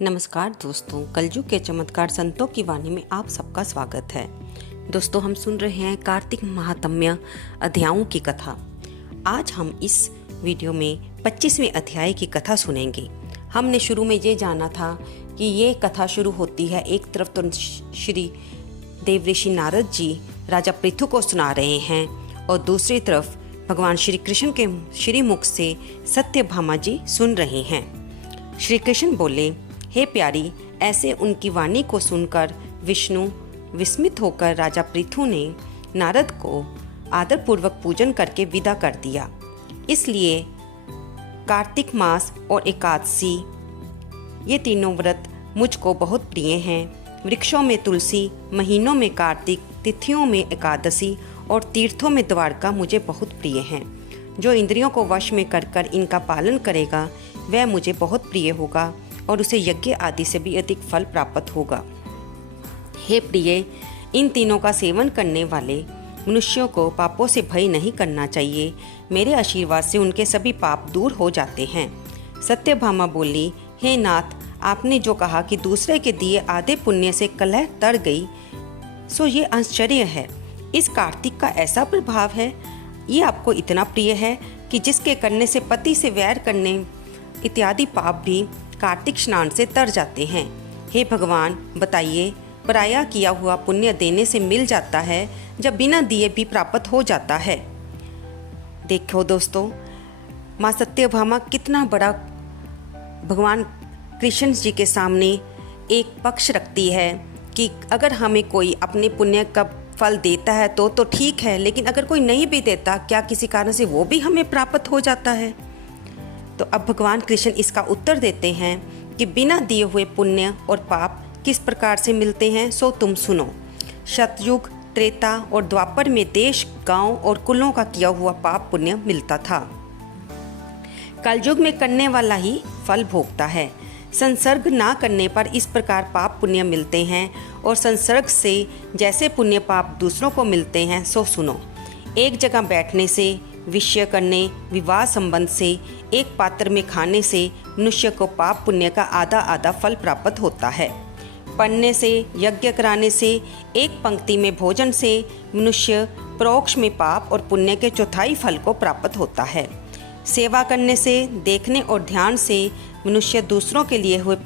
नमस्कार दोस्तों, कलयुग के चमत्कार संतों की वाणी में आप सबका स्वागत है। दोस्तों, हम सुन रहे हैं कार्तिक महात्म्य अध्यायों की कथा। आज हम इस वीडियो में 25वें अध्याय की कथा सुनेंगे। हमने शुरू में ये जाना था कि ये कथा शुरू होती है, एक तरफ तो श्री देवऋषि नारद जी राजा पृथु को सुना रहे हैं और दूसरी तरफ भगवान श्री कृष्ण के श्री मुख से सत्यभामा जी सुन रहे हैं। श्री कृष्ण बोले, हे प्यारी, ऐसे उनकी वाणी को सुनकर विष्णु विस्मित होकर राजा पृथु ने नारद को आदरपूर्वक पूजन करके विदा कर दिया। इसलिए कार्तिक मास और एकादशी, ये तीनों व्रत मुझको बहुत प्रिय हैं। वृक्षों में तुलसी, महीनों में कार्तिक, तिथियों में एकादशी और तीर्थों में द्वारका मुझे बहुत प्रिय हैं। जो इंद्रियों को वश में कर इनका पालन करेगा वह मुझे बहुत प्रिय होगा और उसे यज्ञ आदि से भी अधिक फल प्राप्त होगा। हे प्रिय, इन तीनों का सेवन करने वाले मनुष्यों को पापों से भय नहीं करना चाहिए। मेरे आशीर्वाद से उनके सभी पाप दूर हो जाते हैं। सत्यभामा बोली, हे नाथ, आपने जो कहा कि दूसरे के दिए आधे पुण्य से कलह तर गई, सो ये आश्चर्य है। इस कार्तिक का ऐसा प्रभाव है, ये आपको इतना प्रिय है कि जिसके करने से पति से वैर करने इत्यादि पाप भी कार्तिक स्नान से तर जाते हैं। हे भगवान, बताइए, पराया किया हुआ पुण्य देने से मिल जाता है, जब बिना दिए भी प्राप्त हो जाता है। देखो दोस्तों, माँ सत्यभामा कितना बड़ा भगवान कृष्ण जी के सामने एक पक्ष रखती है कि अगर हमें कोई अपने पुण्य का फल देता है तो ठीक है, लेकिन अगर कोई नहीं भी देता, क्या किसी कारण से वो भी हमें प्राप्त हो जाता है? तो अब भगवान कृष्ण इसका उत्तर देते हैं कि बिना दिए हुए पुण्य और पाप किस प्रकार से मिलते हैं, सो तुम सुनो। सतयुग, त्रेता और द्वापर में देश, गांव और कुलों का किया हुआ पाप पुण्य मिलता था। कलयुग में करने वाला ही फल भोगता है। संसर्ग ना करने पर इस प्रकार पाप पुण्य मिलते हैं और संसर्ग से जैसे पुण्य पाप दूसरों को मिलते हैं, सो सुनो। एक जगह बैठने से, विषय करने, विवाह संबंध से, एक पात्र में खाने से मनुष्य को पाप पुण्य का आधा आधा फल प्राप्त होता है। पढ़ने से, यज्ञ कराने से, एक पंक्ति में भोजन से मनुष्य परोक्ष में पाप और पुण्य के चौथाई फल को प्राप्त होता है। सेवा करने से, देखने और ध्यान से मनुष्य दूसरों के लिए हुए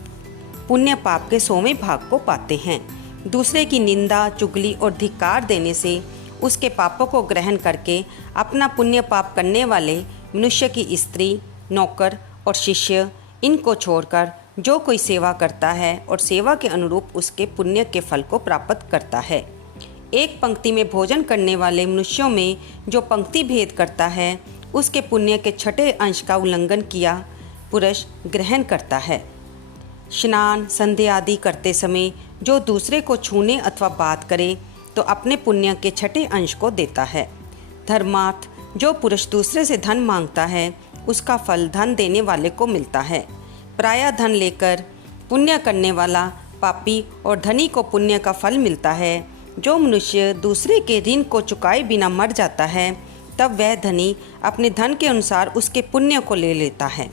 पुण्य पाप के 100वें भाग को पाते हैं। दूसरे की निंदा, चुगली और धिक्कार देने से, उसके पापों को ग्रहण करके अपना पुण्य पाप करने वाले मनुष्य की स्त्री, नौकर और शिष्य, इनको छोड़कर जो कोई सेवा करता है और सेवा के अनुरूप उसके पुण्य के फल को प्राप्त करता है। एक पंक्ति में भोजन करने वाले मनुष्यों में जो पंक्ति भेद करता है, उसके पुण्य के छठे अंश का उल्लंघन किया पुरुष ग्रहण करता है। स्नान, संध्या आदि करते समय जो दूसरे को छूने अथवा बात करे तो अपने पुण्य के छठे अंश को देता है। धर्मार्थ, जो पुरुष दूसरे से धन मांगता है, उसका फल धन देने वाले को मिलता है। पराया धन लेकर पुण्य करने वाला पापी और धनी को पुण्य का फल मिलता है। जो मनुष्य दूसरे के ऋण को चुकाए बिना मर जाता है, तब वह धनी अपने धन के अनुसार उसके पुण्य को ले लेता है।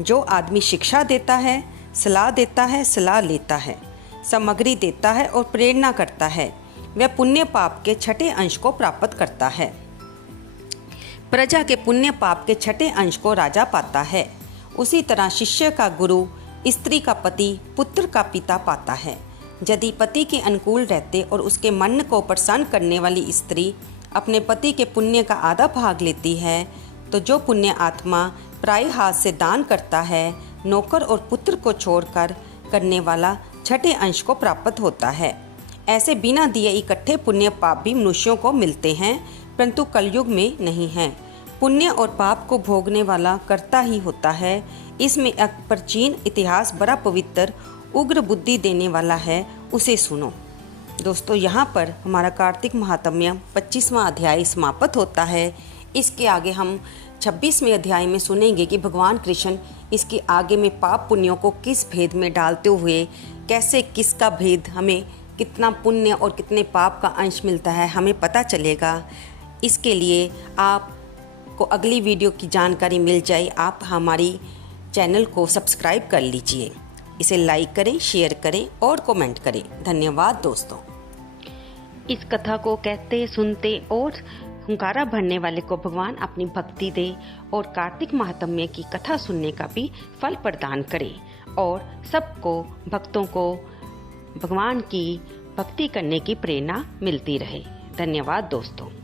जो आदमी शिक्षा देता है, सलाह देता है, सलाह लेता है, सामग्री देता है और प्रेरणा करता है, वह पुण्य पाप के छठे अंश को प्राप्त करता है। प्रजा के पुण्य पाप के छठे अंश को राजा पाता है। उसी तरह शिष्य का गुरु, स्त्री का पति, पुत्र का पिता पाता है। यदि पति के अनुकूल रहते और उसके मन को प्रसन्न करने वाली स्त्री अपने पति के पुण्य का आधा भाग लेती है, तो जो पुण्य आत्मा पराये हाथ से दान करता है, नौकर और पुत्र को छोड़कर करने वाला छठे अंश को प्राप्त होता है। ऐसे बिना दिए इकट्ठे पुण्य पाप भी मनुष्यों को मिलते हैं, परंतु कलयुग में नहीं है। पुण्य और पाप को भोगने वाला करता ही होता है। इसमें एक प्राचीन इतिहास बड़ा पवित्र, उग्र बुद्धि देने वाला है, उसे सुनो। दोस्तों, यहाँ पर हमारा कार्तिक महात्म्य 25वां अध्याय समाप्त होता है। इसके आगे हम 26वें अध्याय में सुनेंगे कि भगवान कृष्ण इसके आगे में पाप पुण्यों को किस भेद में डालते हुए, कैसे किसका भेद, हमें कितना पुण्य और कितने पाप का अंश मिलता है, हमें पता चलेगा। इसके लिए आपको अगली वीडियो की जानकारी मिल जाए, आप हमारी चैनल को सब्सक्राइब कर लीजिए। इसे लाइक करें, शेयर करें और कमेंट करें। धन्यवाद दोस्तों। इस कथा को कहते, सुनते और हुंकारा भरने वाले को भगवान अपनी भक्ति दे और कार्तिक महात्म्य की कथा सुनने का भी फल प्रदान करे और सबको, भक्तों को भगवान की भक्ति करने की प्रेरणा मिलती रहे। धन्यवाद दोस्तों।